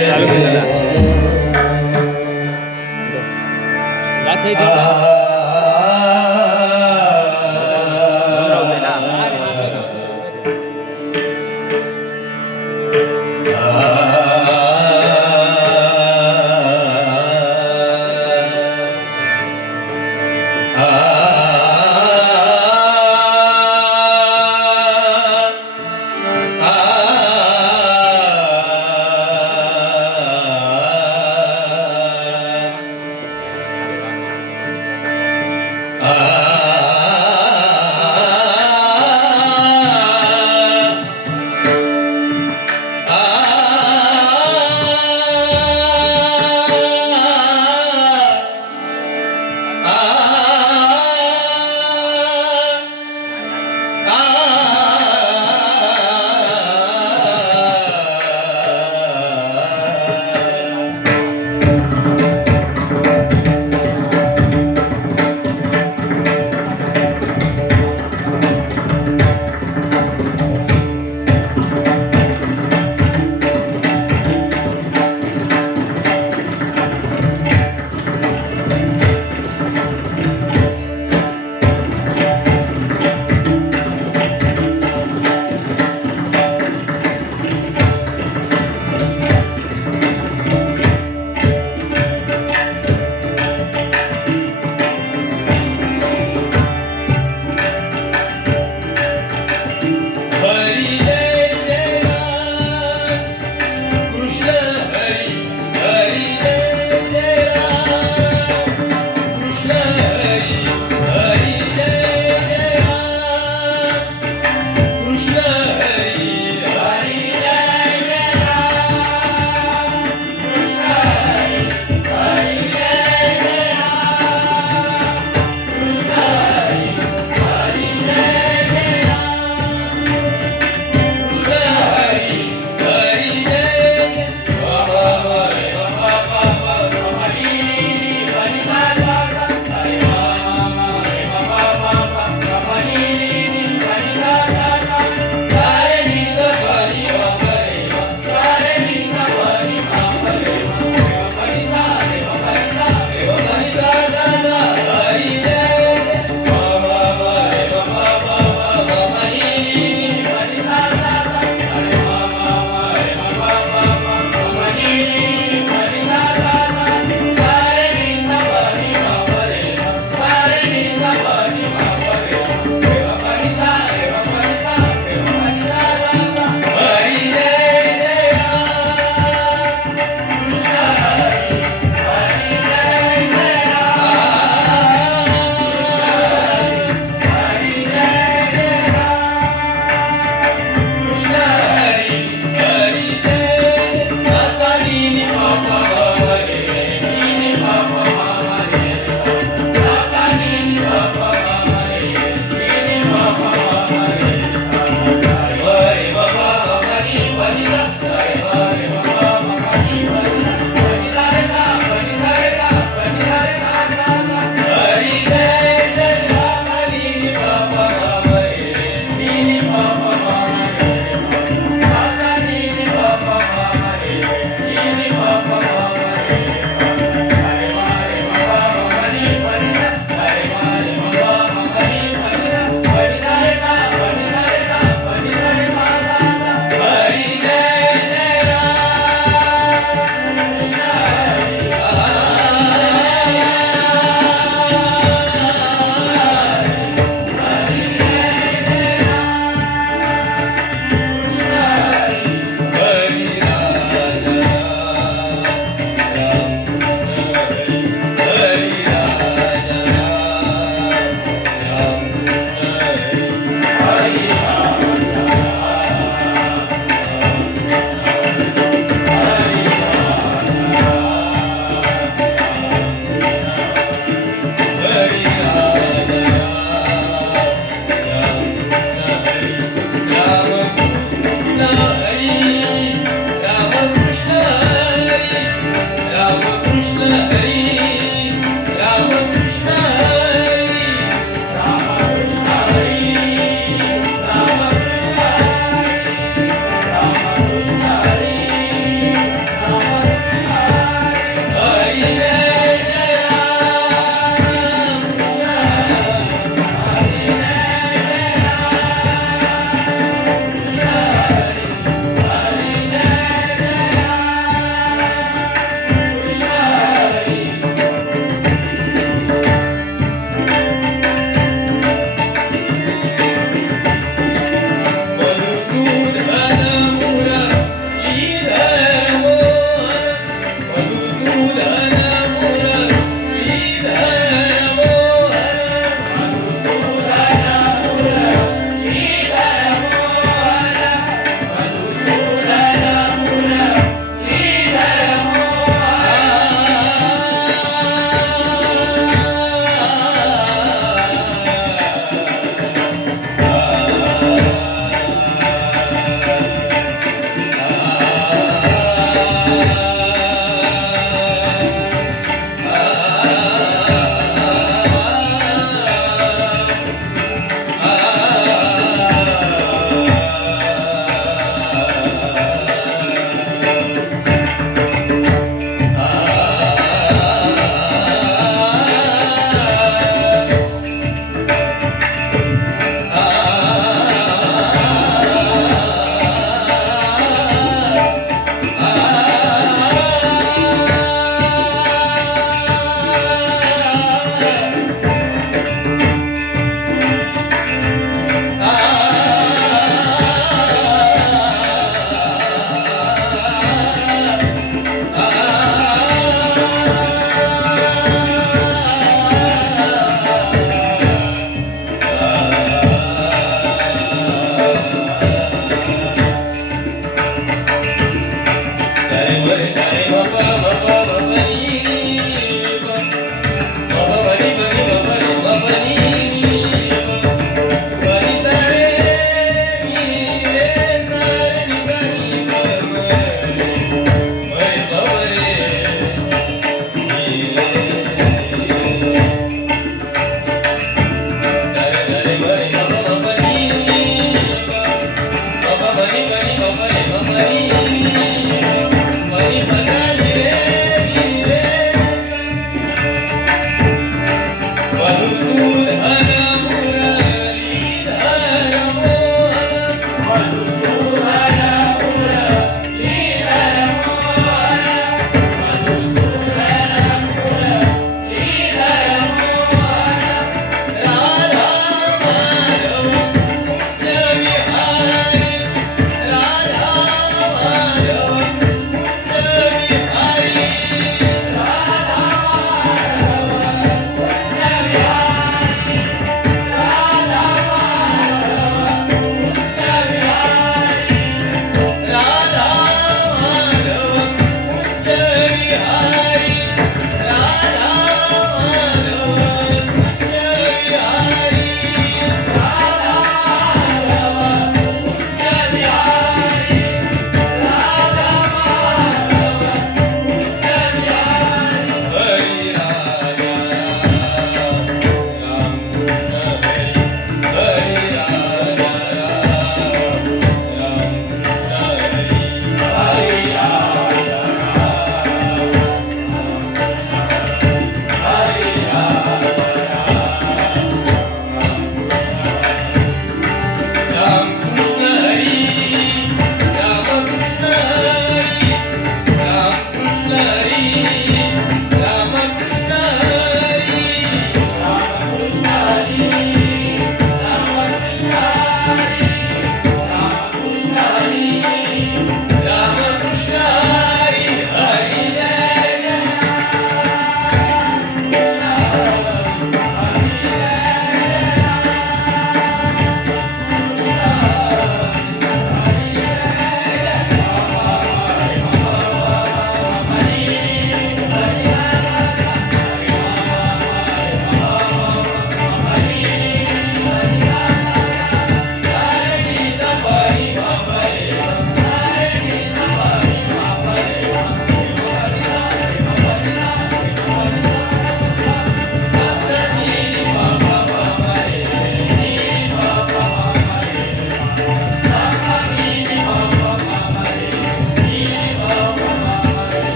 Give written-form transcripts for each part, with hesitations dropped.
चालू केलेला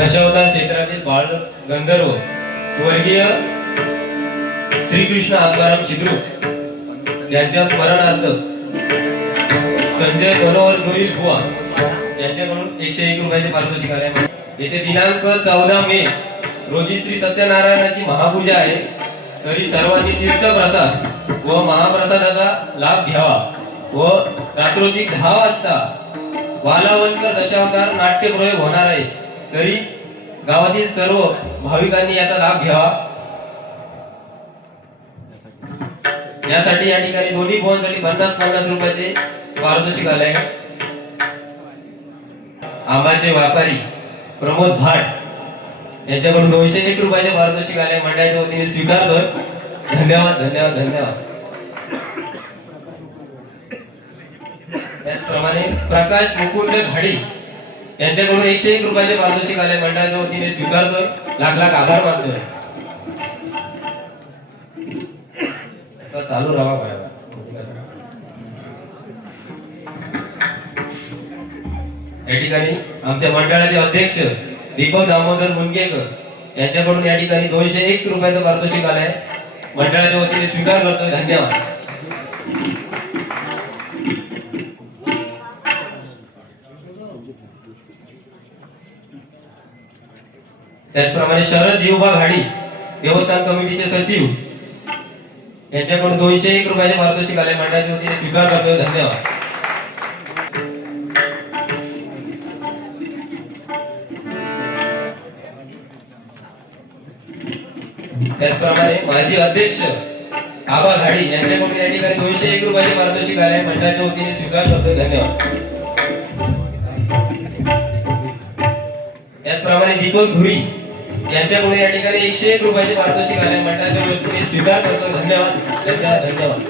दशावतार क्षेत्रातील बाळ गंधर्व स्वर्गीय श्रीकृष्ण आत्माराम शिद्रू यांच्या स्मरणार्थ संजय मनोहर जोईल बुवा यांच्याकडून 101 रुपयाचे पारितोषिक आले. येथे दिनांक 14 मे रोजी श्री सत्यनारायणाची महापूजा आहे. तरी सर्वांनी तीर्थप्रसाद व महाप्रसादाचा लाभ घ्यावा व रात्रोंदिक 10 वाजता वालावलकर दशावतार नाट्य प्रयोग होणार आहे. तरी गावातील सर्व भाविकांनी याचा लाभ घ्यावा. यासाठी या ठिकाणी दोन्ही फोनसाठी 50-50 रुपयाचे पारितोषिक आले. आंबाचे व्यापारी प्रमोद भाट यांच्याकडून 201 रुपयाचे पारितोषिक आले. मंडळाच्या वतीने स्वीकारतोय. धन्यवाद धन्यवाद धन्यवाद. त्याचप्रमाणे प्रकाश मुकुंद घाडी यांच्याकडून 101 रुपयाचे पारितोषिक आले. मंडळाच्या वतीने स्वीकारतोय. लाख लाख आभार मानतोय. चालू राहा. या ठिकाणी आमच्या मंडळाचे अध्यक्ष दीपक दामोदर मुनगेकर यांच्याकडून या ठिकाणी 201 रुपयाचं पारितोषिक आलंय. मंडळाच्या वतीने स्वीकार करतोय. धन्यवाद. त्याचप्रमाणे शरद जीवबा घाडी देवस्थान कमिटीचे सचिव यांच्याकडून 201 रुपयाचे पारितोषिक आले. मंडळाच्या वतीने स्वीकार करतोय. धन्यवाद. त्याचप्रमाणे माजी अध्यक्ष आबा घाडी यांच्याकडून या ठिकाणी 201 रुपयाचे पारितोषिक आले. मंडळाच्या वतीने स्वीकार करतोय. धन्यवाद. त्याचप्रमाणे दीपक धुरी यांच्याकडून या ठिकाणी 101 रुपयाचे पारितोषिक आले. मंडळाच्या वतीने स्वीकार करतोय. धन्यवाद. धन्यवाद.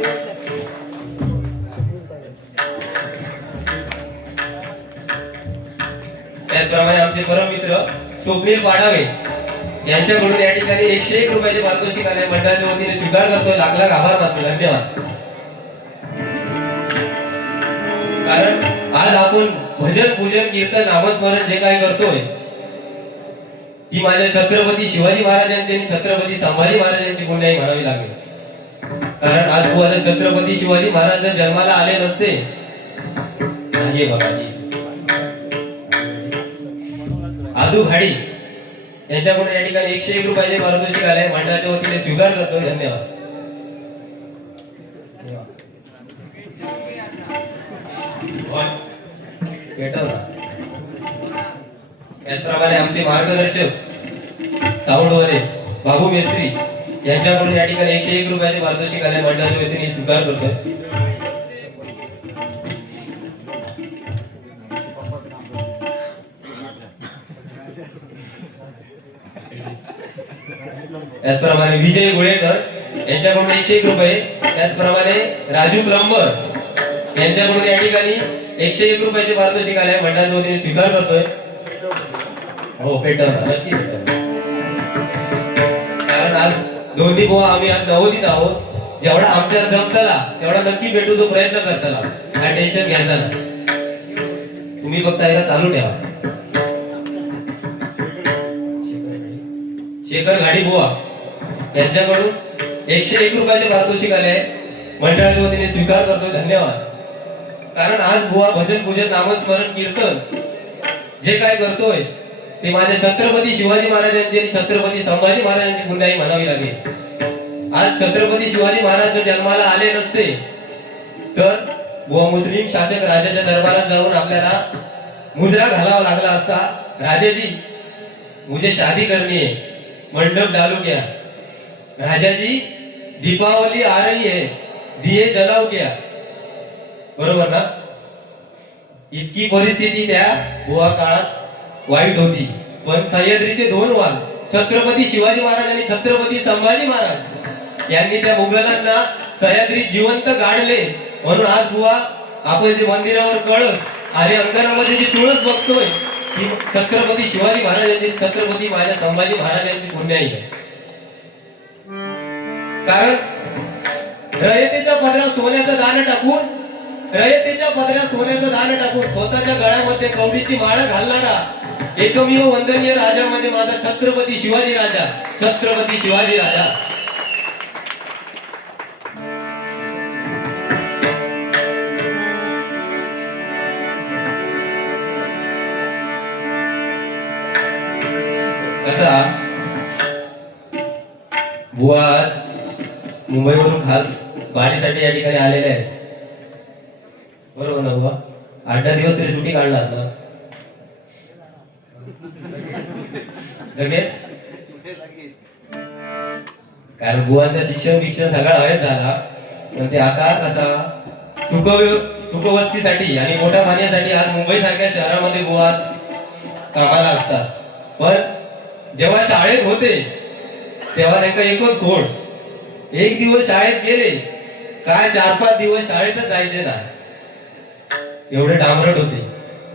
त्याचप्रमाणे आमचे परममित्र स्वप्नील पाडावे यांच्याकडून या ठिकाणी 101 रुपयाचे पारितोषिक आले. मंडळाच्या वतीने स्वीकार करतोय. लाख लाख आभार मानतो. धन्यवाद. कारण आज आपण भजन पूजन कीर्तन नामस्मरण जे काय करतोय ती माझ्या छत्रपती शिवाजी महाराजांची आणि छत्रपती संभाजी महाराजांची पुण्याई म्हणावी लागेल. कारण आज बुवा जर छत्रपती शिवाजी महाराज जर जन्माला आले नसते हे बघा आदू घाडी यांच्याकडून या ठिकाणी 101 रुपयाचे पारितोषिक आले. मंडळाच्या वतीने स्वीकार करतो. धन्यवाद. त्याचप्रमाणे आमचे मार्गदर्शक साऊंडवाले बाबू मेस्त्री यांच्याकडून या ठिकाणी 101 रुपयाचे पारितोषिक आले. मंडळाच्या वतीने स्वीकार करतो. त्याचप्रमाणे विजय गोळेकर यांच्याकडून 101 रुपये. त्याचप्रमाणे राजू प्लंबर यांच्याकडून या ठिकाणी 101 रुपयाचे पारितोषिक आले. मंडळाच्या वतीने स्वीकार करतोय. हो पेटवणार नक्की पेटवणार. कारण आज दोन्ही बुवा आम्ही आज नवोदित आहोत. जेवढा आमच्या जमताला तेवढा नक्की भेटूचा प्रयत्न करताला. काय टेन्शन घ्यायचा नाही. तुम्ही फक्त याला चालू ठेवा. शेखर घाडी बुवा यांच्याकडून 101 रुपयाचे पारितोषिक आले. मंडळाच्या वतीने स्वीकार करतोय. धन्यवाद. कारण आज बुवा भजन पूजन नामस्मरण कीर्तन जे काय करतोय ते माझ्या छत्रपती शिवाजी महाराजांची आणि छत्रपती संभाजी महाराजांची पुण्याई म्हणावी लागेल. आज छत्रपती शिवाजी महाराज जर जन्माला आले नसते तर बुवा मुस्लिम शासक राजाच्या दरबारात जाऊन आपल्याला मुजरा घालावा लागला असता. राजाजी मुझे शादी करनी है, मंडप डालू क्या? राजाजी दीपावली आ रही है, दिये जलाओ क्या? बरोबर ना? इतकी परिस्थिती त्या बुवा काळात वाईट होती. पण सह्याद्रीचे 2 वाल छत्रपती शिवाजी महाराज आणि छत्रपती संभाजी महाराज यांनी त्या मुघलांना सह्याद्री जिवंत गाडले. म्हणून आज बुवा आपण जे मंदिरावर कळस आणि अंगणामध्ये जी तुळस बघतोय ती छत्रपती शिवाजी महाराजांची छत्रपती माझ्या संभाजी महाराजांची पुण्याई आहे. कारण रयतेच्या पदरात सोन्याचं दान टाकून स्वतःच्या गळ्यामध्ये कवडीची माळ घालणारा एकमेव वंदनीय राजा म्हणजे माझा छत्रपती शिवाजी राजा. छत्रपती शिवाजी राजा. कसा बुवा आज मुंबईवरून खास बारीसाठी या ठिकाणी आलेले आहेत. बरोबर ना बुवा? 8-10 दिवस तरी सुट्टी काढणार ना लगेच? कारण बुवांचा शिक्षण सगळा हवेच झाला. पण ते आता कसा सुखवस्तीसाठी आणि पोटा पाण्यासाठी आज मुंबई सारख्या शहरामध्ये बुवा कामाला असतात. पण जेव्हा शाळेत होते तेव्हा त्यांचा एकच खोड. एक दिवस शाळेत गेले काय 4-5 दिवस शाळेतच जायचे ना. एवढे डांबरट होते.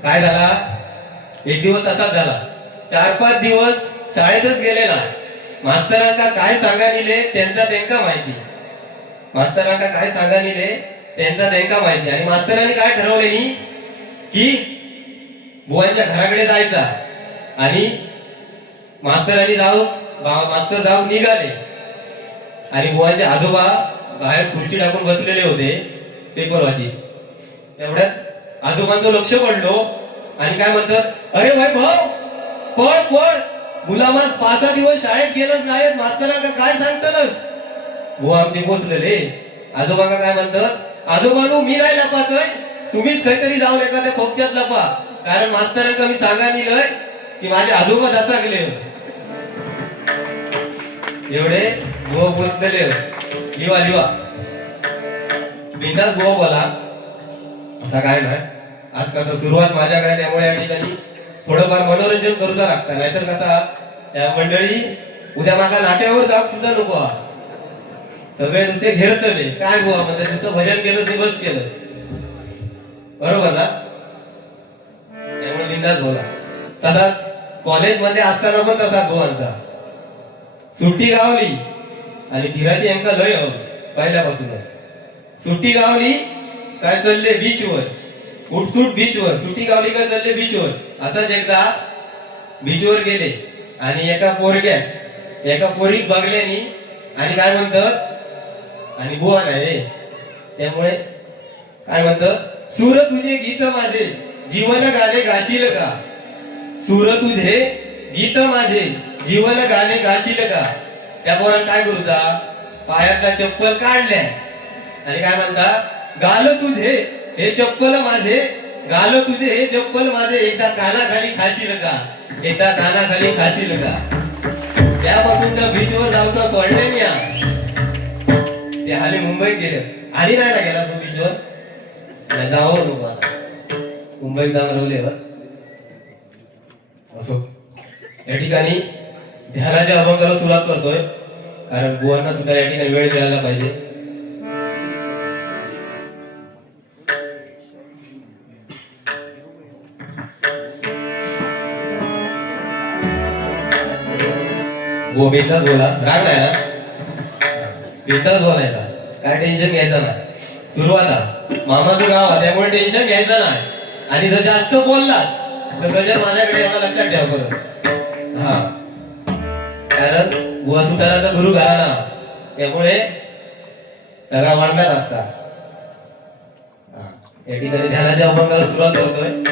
काय झाला? एक दिवस तसाच झाला. 4-5 दिवस शाळेतच गेले ना. मास्तरांका काय सांगा निले त्यांचा माहिती. मास्तरांका काय सांगा निले त्यांचा माहिती. आणि मास्तरांनी काय ठरवले की बुवांच्या घराकडे जायचा आणि मास्तर जाऊ निघाले आणि बुवांचे आजोबा बाहेर खुर्ची टाकून बसलेले होते पेपर वाची. तेवढ्यात आजोबांचं लक्ष पडलो आणि काय म्हणतात, अरे वैभव पळ पळ, गुलामास 5-6 दिवस शाळेत गेलंच नाहीत, मास्तरांका काय सांगतलस. बुवा आमचे पोचलेले. आजोबांका काय म्हणतात, आजोबानू मी नाही लपाचय, तुम्हीच काहीतरी जाऊन एखाद्या खोपच्यात लपा, कारण मास्तरांका मी सांगा निलय की माझे आजोबा जाता गेले. एवढे बुवा पोचलेले. लिवा लिवा बिंदास बुवा बोला. असा काय नाही, आज कसं सुरुवात माझ्याकडे, त्यामुळे या ठिकाणी थोडंफार मनोरंजन करूचा लागतं, नाहीतर कसा त्या मंडळी उद्या माका नाट्यावर जाऊ सुद्धा नको. सगळे नुसते घेरतले काय बुवा म्हणजे नुसतं भजन केलं ते बस केलंस, बरोबर ना. त्यामुळे बिंदास बोला. तसाच कॉलेजमध्ये असताना पण तसाच बुवांचा सुट्टी गावली आणि फिरायची एमका लय हौस पहिल्यापासूनच. सुट्टी गावली काय चालले बीचवर, उठसूट बीचवर. सुट्टी गावली काय चालले बीचवर. असंच एकदा बीचवर गेले आणि एका पोरीक बघल्यानी आणि काय म्हणतात, आणि बुवा नाही त्यामुळे काय म्हणतात, सूर तुझे गीत माझे जीवन गाणे गाशील का. सूर तुझे गीत माझे जीवन गाणे गाशील का. त्या पोरानं काय करूचा, पायातला चप्पल काढल्या आणि काय म्हणता, गाल तुझे हे चप्पल माझे, गाल तुझे हे चप्पल माझे, एकदा कानाखाली खाशील का, एकदा कानाखाली खाशील का. त्यापासून त्या बीचवर जाऊचा सोडले मी. ते हाली मुंबईत गेले, आली नाही ना गेला तो बीचवर, जावं नको मुंबईत जाऊन राहिले. असो या ठिकाणी ध्यानाच्या अभंगाला सुरुवात करतोय, कारण बुवांना सुद्धा या ठिकाणी वेळ द्यायला पाहिजे. वो बिंदास बोला, राग नाही ना, बिंदास बोलायचा, काय टेन्शन घ्यायचं नाही. सुरुवात मामाचं गाव आहे त्यामुळे टेन्शन घ्यायचं नाही, आणि जर जास्त बोललास तर गजर माझ्याकडे एवढा लक्षात ठेवा बघ. हा, कारण बुवा सुताराचा गुरु घराणा, त्यामुळे सगळा वाढण्यात असता. या ठिकाणी ध्यानाच्या अभंगाला सुरुवात करतोय.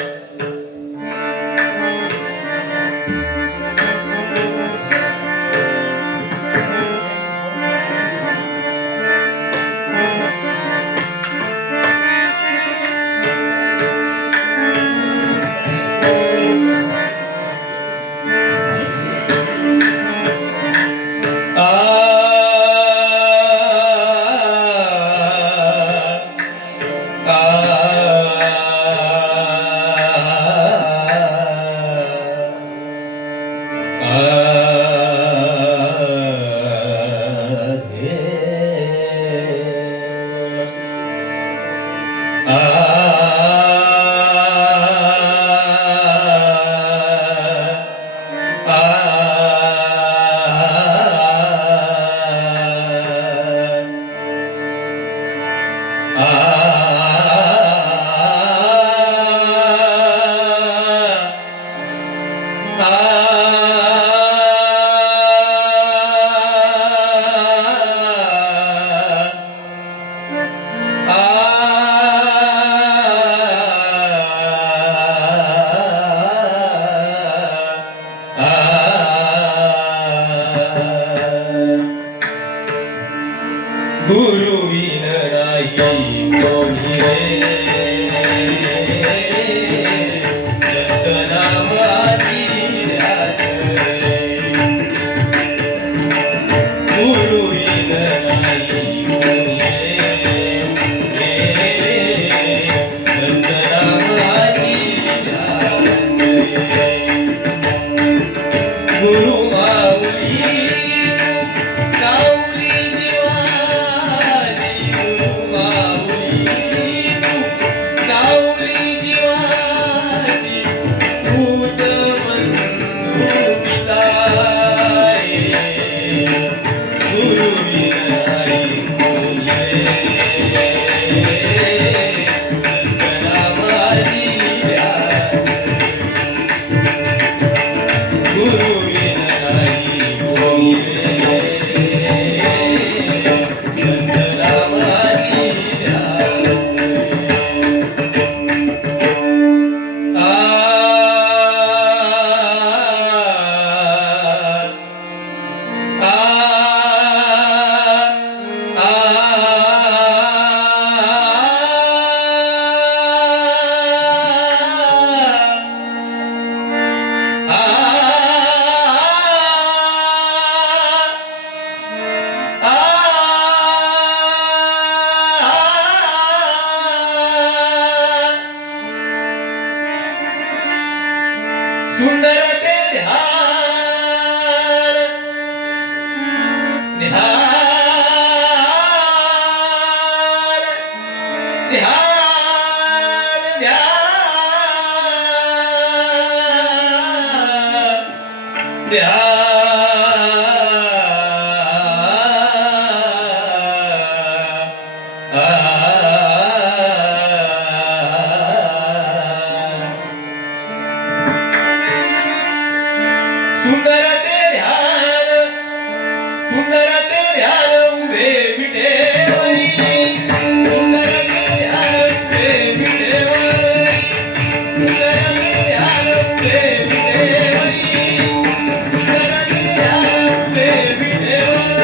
सुंदर ते ध्यान ध्यान ध्यान ध्यान सुंदर ते ध्यान सुंदर ते ध्यान उभे विटेवरी सुंदर ते ध्यान उभे विटेवरी सुंदर ते ध्यान उभे विटेवरी सुंदर ते ध्यान उभे विटेवरी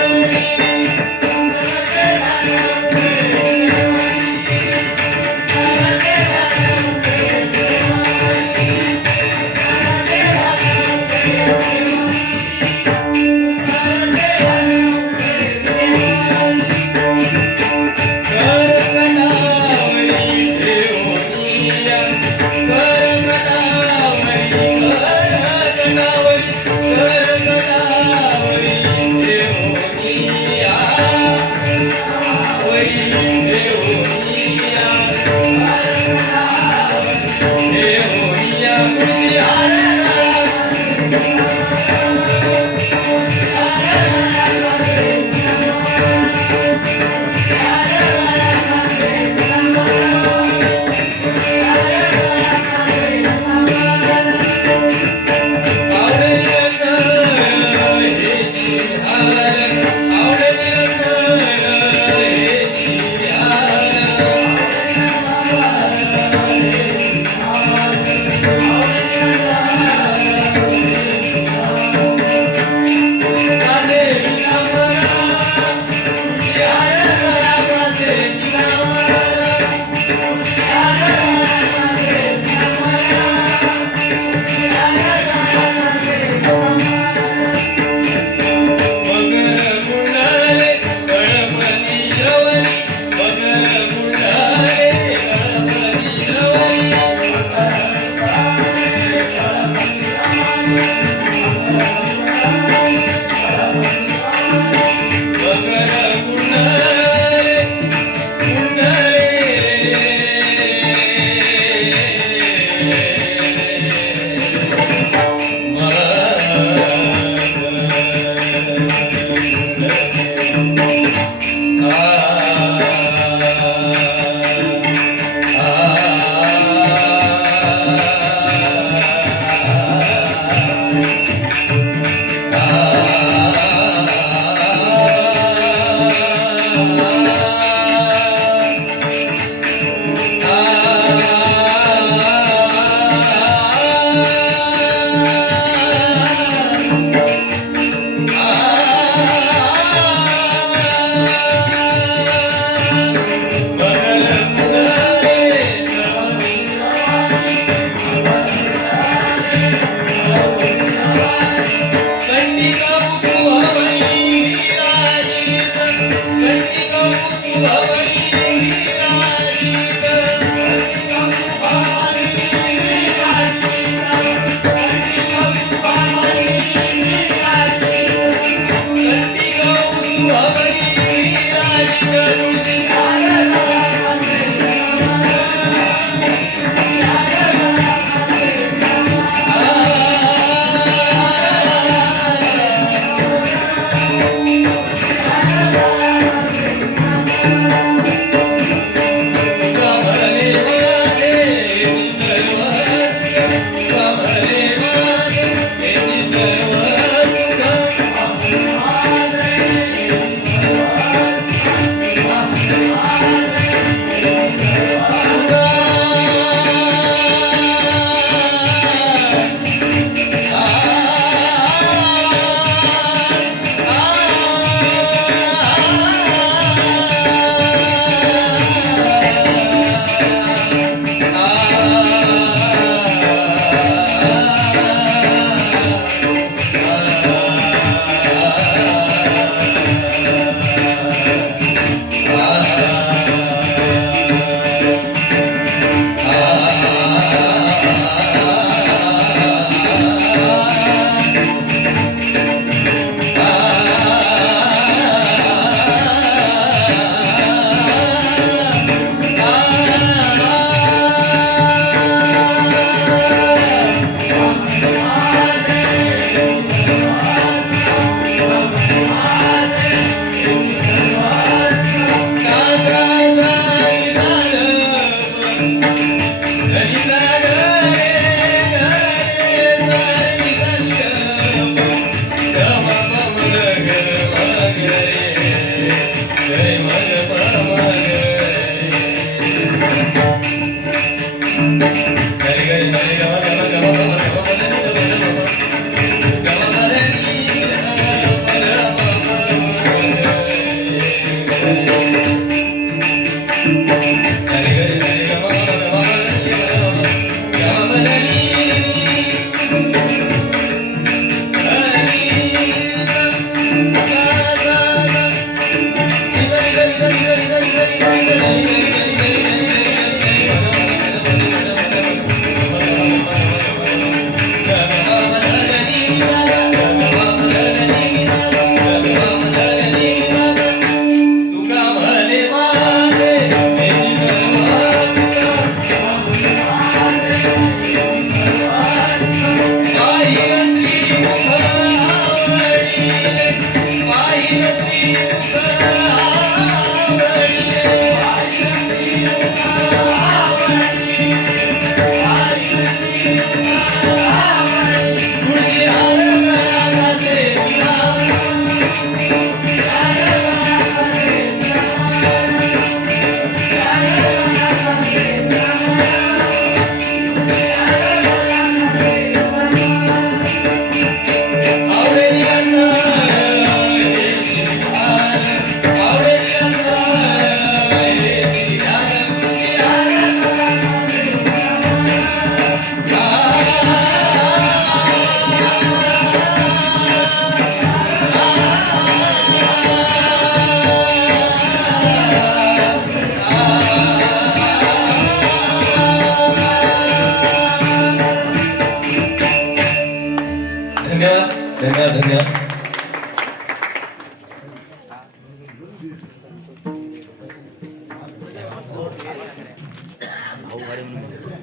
धन्यवाद धन्यवाद धन्यवाद.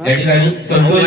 या ठिकाणी संतोष